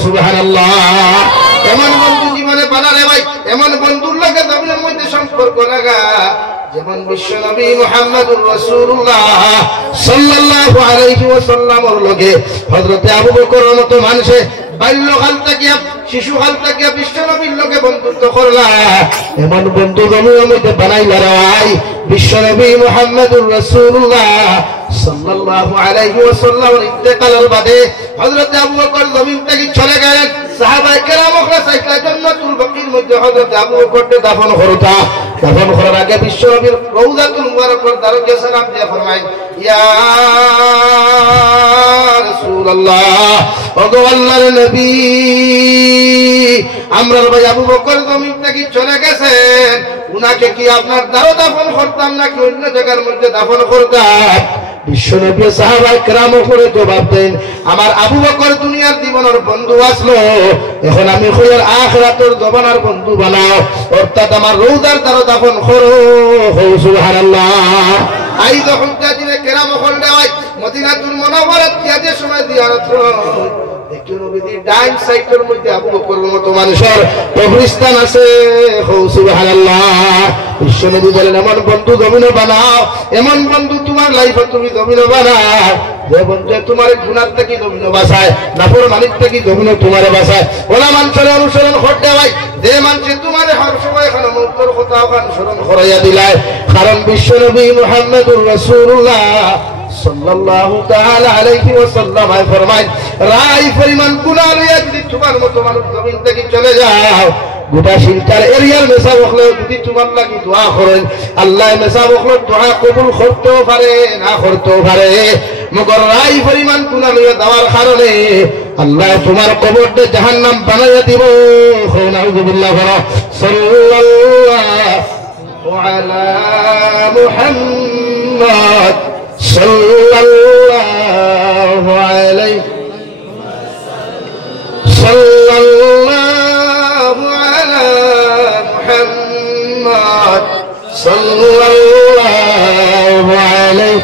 সুবহানাল্লাহ। এমন বন্ধু জীবনে বানালে ভাই, এমন বন্ধুর লাগে জমিনের মধ্যে সম্পর্ক লাগা, যেমন বিশ্বনবী মুহাম্মদুর রাসূলুল্লাহ সাল্লাল্লাহু আলাইহি ওয়াসাল্লামের লগে হযরতে আবু বকরের মতো মানুষে বাল্যকাল থেকে শিশুকাল থেকে বিশ্বনবীর লগে বন্ধুত্ব করলা, এমন বন্ধু জমিনের মধ্যে বানাইলা ভাই। বিশ্বনবী মুহাম্মদুর রাসূলুল্লাহ সাল্লাল্লাহু আলাইহি ওয়াসাল্লামের ইন্তেকালের বাদে হযরতে আবু বকর জমিন থেকে চলে গেলেন, সাহাবায়ে কেরামরা চাইলা জান্নাতুল বাকির মধ্যে হযরতে আবু বকরকে দাফন করতা। দাফন করার আগে বিশ্বনবীর রওজাতুল মুবারাকার দারুকে সালাম দিয়ে ফরমায়, ইয়া রাসূল রাসূলুল্লাহ ওগো আল্লাহর নবী আমরার ভাই আবু বকর জমিন থেকে চলে গেছেন উনাকে কি আপনার দাও দাফন করতাম নাকি অন্য জায়গার মধ্যে দাফন করতাম বিশ্বনবী সাহাবায়ে কেরাম করে জবাব দেন আমার আবু বকর দুনিয়ার জীবনের বন্ধু আসলো এখন আমি কইর আখিরাতের জবানার বন্ধু বানাও অর্থাৎ আমার রওজার দ্বারা দাফন করো সুবহানাল্লাহ আই যখন তাজিরে কেরাম করলে হয় মদিনাতুল মুনাওয়ারাত যে সময় জিয়ারত দেখি নবীর ডাইন সাইডের মধ্যে আবু বকরের মতো মানুষের কবরস্থান আছে সুবহানাল্লাহ বিশ্বনবী বলেন এমন বন্ধু জমিনে বানাও এমন বন্ধু তোমার লাইফে তুমি জমিনে বানাও যে বন্ধু তোমার গুনাহ থেকে জমিনে বাঁচায় নাফরমানি থেকে জমিনে তোমারে বাঁচায় ওলা মানুষের অনুসরণ করতে হয় যে মানুষ তোমার হর সময় এখন মুক্তর কথা অনুসরণ করাইয়া দিলায় কারণ বিশ্বনবী মুহাম্মদুর রাসূলুল্লাহ সাল্লাল্লাহু তাআলা আলাইহি ওয়াসাল্লাম ফরমায় রাই পরিমাণ গুনাহ লইয়া যদি তোমার মতো মানুষ জমিন থেকে চলে যাও গোটা শিলচার এরিয়ার মেসাব হলে যদি তোমার লাগি দোয়া করেন আল্লাহ মেসাব হলে দোয়া কবুল করতেও পারে না করতেও পারে মগর রাই পরিমাণ গুনাহ লইয়া দেওয়ার কারণে আল্লাহ তোমার কবরটা জাহান্নাম বানাইয়া দিব নাউযুবিল্লাহ সাল্লাল্লাহু আলা Muhammad sallallahu alayhi sallallahu ala muhammad sallallahu alayhi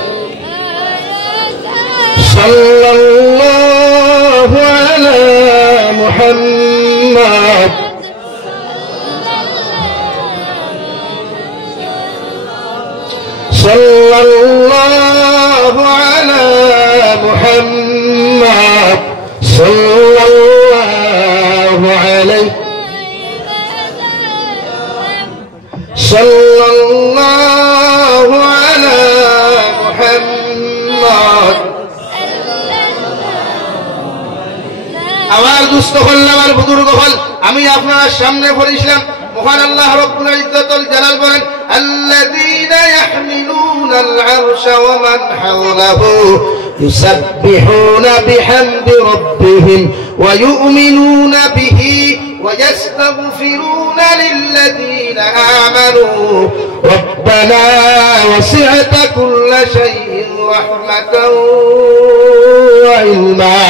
sallallahu ala muhammad sallallahu ala muhammad sallallahu alayhi sallallahu ala muhammad আমার দুস্থ হল আমার বুজুর্গ হল আমি আপনার সামনে পড়েছিলাম মহান আল্লাহ রব্বুল ইজ্জতুল জালাল বলেন الذين يحملون العرش ومن حوله يسبحون بحمد ربهم ويؤمنون به ويستغفرون للذين آمنوا ربنا وسعت كل شيء رحمة وعلما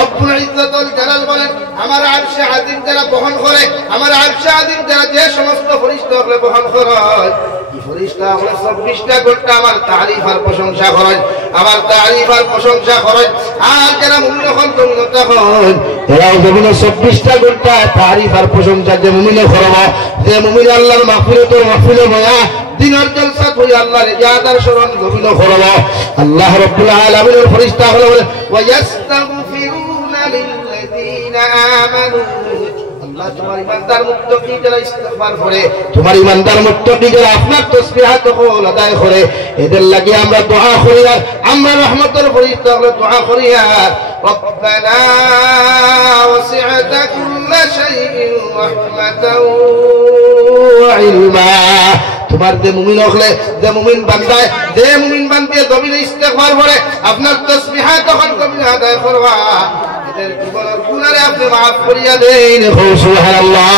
রব্বুল ইজ্জতুল জালাল বলেন আমার আরশে আযীম যারা বহন করে আমার আরশে আযীম যারা যে সমস্ত ফেরেশতাগুলো বহন করে এই ফেরেশতাগুলো 24টা ঘন্টা আমার তারিফ আর প্রশংসা করে আমার তারিফ আর প্রশংসা করে আর যারা মুমিন হন মুমিনতা হন এরাও যেমন 24টা ঘন্টা তারিফ আর প্রশংসা যে মুমিনে করবে যে মুমিন আল্লাহর মাগফিরাতের মাহফিলে বয়া দিনের জলসা হই আল্লাহর ইজাদার শরণ গভীর করবে আল্লাহ রাব্বুল আলামিনের ফেরেশতাগুলো বলে ওয়ায়াস্তাগফিরুনা লিল্লাযিনা আমানু আল্লাহ তোমার ইমানদার মুত্তাকি যারা ইস্তিগফার করে তোমার ইমানদার মুত্তাকি যারা আপনার তাসবিহাত কবুল আদায় করে এদের লাগি আমরা দোয়া করি আর আমরা রহমতের ফেরেশতাগুলো দোয়া করি আর রব্বানা ওয়াসি'তা কুল্লা শাইইন রাহমাতাও ওয়া ইলমা তোমার যে মুমিন হলে যে মুমিন বান্দায় যে মুমিন বান্দিয়ে জমিনে ইস্তিগফার করে আপনার তাসবিহাত তখন কবির আদায় করবা এদের জীবনের গুনাহে আপনি maaf করিয়া দেন সুবহানাল্লাহ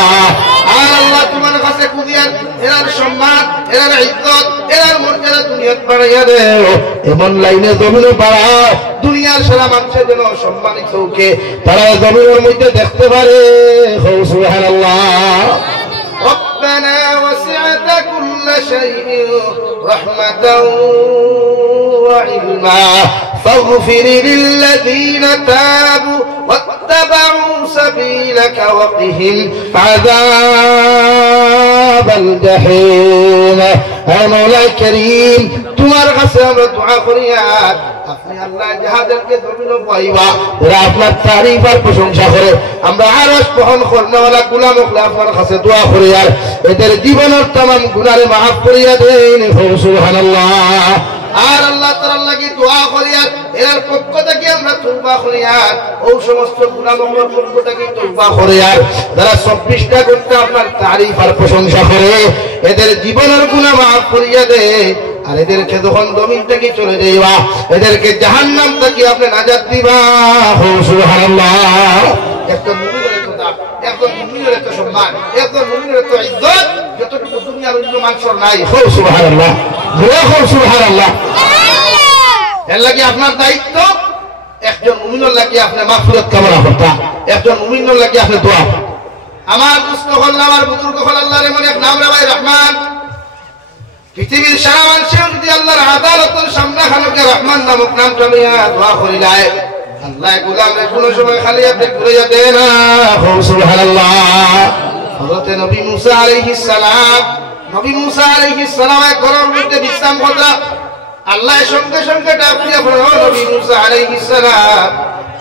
আর আল্লাহ তোমার কাছে কুদিয়ার এর সম্মান এর ইজ্জত এর মর্যাদা দুনিয়াত বাড়াইয়া দেও এমন লাইনে জমিনে বাড়াও দুনিয়ার সারা মানুষের জন্য সম্মানিত হোকে তারা জমিনের মধ্যে দেখতে পারে সুবহানাল্লাহ ربنا وسعت كل شيء رحمة وعلما فاغفر للذين تابوا واتبعوا سبيلك وقهم عذاب الجحيم يا مولاي الكريم তোমার কাছে আমরা দোয়া করি আর আপনি আল্লাহ যাহাদেরকে জমিনে পাইবা ওরা আপনার তারিফ আর প্রশংসা করে আমরা আরশ বহন করনেওয়ালা গোলাম হলে আপনার কাছে দোয়া করি আর এদের জীবনের तमाम গুনাহে maaf করিয়া দেন সুবহানাল্লাহ আর আল্লাহ তাআলার লাগি দোয়া করি আর এর পক্ষ থেকে আমরা তওবা করি আর ওই সমস্ত গুনাহগুলোর পক্ষ থেকে তওবা করি আর যারা 24টা ঘন্টা আপনার তারিফ আর প্রশংসা করে এদের জীবনের গুনাহ maaf করিয়া দেন আর এদেরকে যখন জমিন থেকে চলে যাইবা এদেরকে জাহান্নাম থেকে আপনি নাজাত দিবা। সুবহানাল্লাহ। একজন মুমিনের তো দাম, একজন মুমিনের তো সম্মান, একজন মুমিনের তো ইজ্জত যতটুকু দুনিয়ার অন্য মানুষের নাই। সুবহানাল্লাহ, সুবহানাল্লাহ। এর লাগি আপনার দায়িত্ব একজন মুমিনের লাগি আপনি মাগফিরাত কামনা করতা, একজন মুমিনের লাগি আপনি দোয়া। আমার দুস্থ হল আমার বুজুর্গ হল আল্লাহর এমন এক নাম রে ভাই রহমান। পৃথিবীর সারা মানুষের যদি আল্লাহর আদালতের সামনে খানকে রহমান নামক নামটা নিয়ে দোয়া করি যায় আল্লাহ গোলামরে কোনো সময় খালি আপনি ঘুরে যাবে না। সুবহানাল্লাহ। হযরত নবী মুসা আলাইহিস সালাম, নবী মুসা আলাইহিস সালাম এক ঘরের মধ্যে বিশ্রাম করলেন। আল্লাহ সঙ্গে সঙ্গে ডাক দিয়া বলল নবী মুসা আলাইহিস সালাম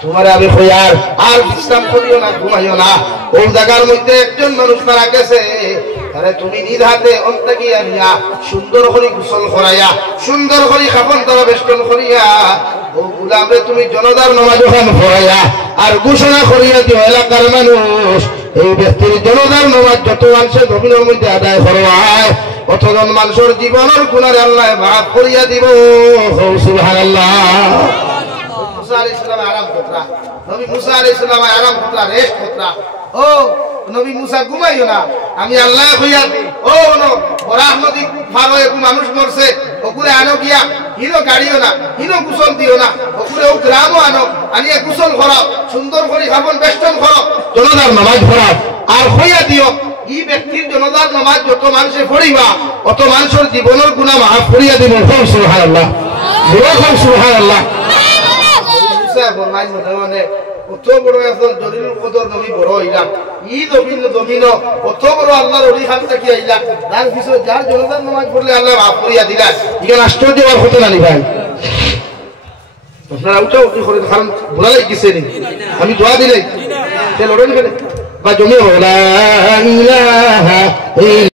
তোমার আমি কইয়ার আর বিশ্রাম করিও না, ঘুমাইও না। ওই জায়গার মধ্যে একজন মানুষ মারা গেছে, আরে তুমি নিজ হাতে অন্তকে আনিয়া সুন্দর করে গোসল করাইয়া সুন্দর করে কাফন তরা বেষ্টন করিয়া ও গোলামরে তুমি জনতার নামাজ ওখান পড়াইয়া আর ঘোষণা করিয়া দিও এলাকার মানুষ এই ব্যক্তির জনতার নামাজ যত মানুষে জমিনের মধ্যে আদায় করবায় অতজন মানুষের জীবনের গুণারে আল্লাহ মাফ করিয়া দিব। সুবহানাল্লাহ। মুসা আলাইহিস সালাম আরাম করতা, নবী মুসা আলাইহিস সালাম আরাম করতা, রেস্ট করতা। ও নবী মুসা ঘুমাইও না, আমি আল্লাহ কইয়া ও বরাহ নদী ফারো এক মানুষ মরছে ওকুরে আনো গিয়া হিনো গাড়িও না, হিনো গোসল দিও না, ওকুরে ও গ্রামও আনো আনিয়া গোসল করাও, সুন্দর করে খাবন বেষ্টন করো, জনতার নামাজ পড়াও আর হইয়া দিও এই ব্যক্তির জনতার নামাজ যত মানুষে পড়িবা অত মানুষের জীবনের গুনাহ মাফ করিয়া দিব। সুবহানাল্লাহ, সুবহানাল্লাহ। মুসা ফরমাইল মানে কত বড় একজন জলিল কদর নবী বড় হইলাম, ই জমিন কত বড় আল্লাহর ওলি খান থেকে আইলা, তার পিছনে যার জনতার নামাজ পড়লে আল্লাহ মাফ করিয়া দিলেন। এখানে আশ্চর্য হওয়ার কথা না ভাই। আপনারা উঠাও উঠি করে কারণ ভোলা লাগিছে নি আমি দোয়া দিলে লড়েন বা জমি